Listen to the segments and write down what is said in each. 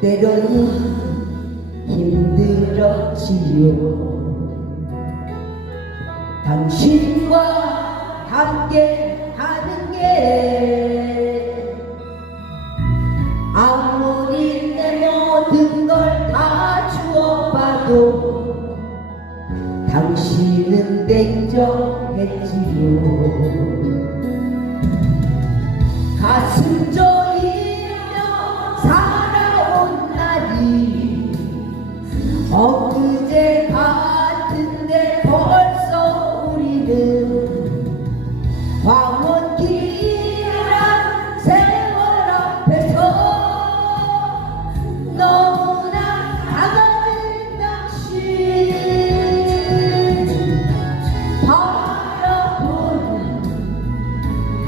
때로는 힘들었지요. 당신과 함께 하는 게 아무리 내 모든 걸 다 주어봐도 당신은 냉정했지요. 가슴 졸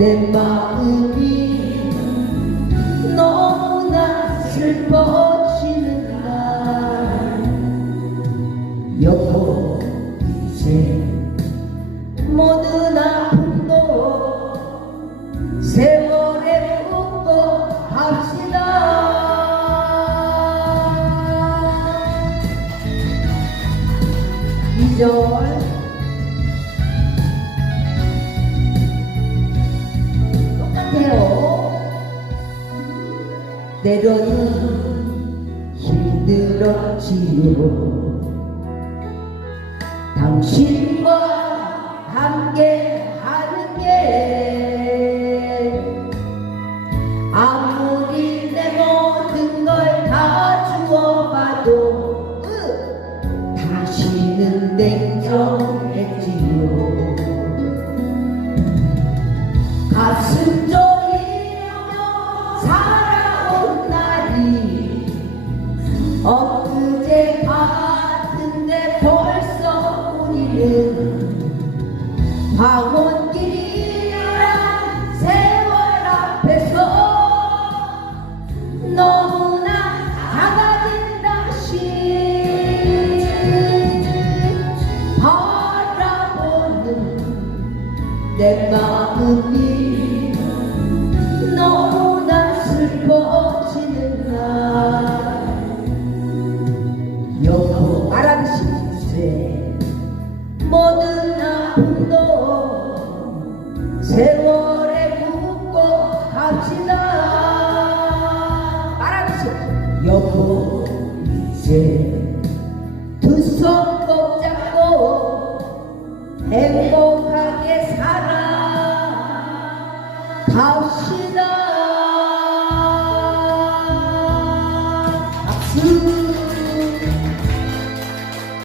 내 마음이 너무나 슬퍼지는 날 여보 이제 모든 아픔도 세월에 묻고 합시다. 2절 때로는 힘들었지요. 당신과 함께 하는 게 아무리 내 모든 걸 다 주어봐도 으, 다시는 냉정했지요. 가슴 벌써 우리는 황혼길이란 세월 앞에서 너무나 작아진 당신 바라보는 내 마음이 세월에 묻고 갑시다. 알아주시 여보 이제 두 손 꼭 잡고 행복하게 살아. 갑시다. 박수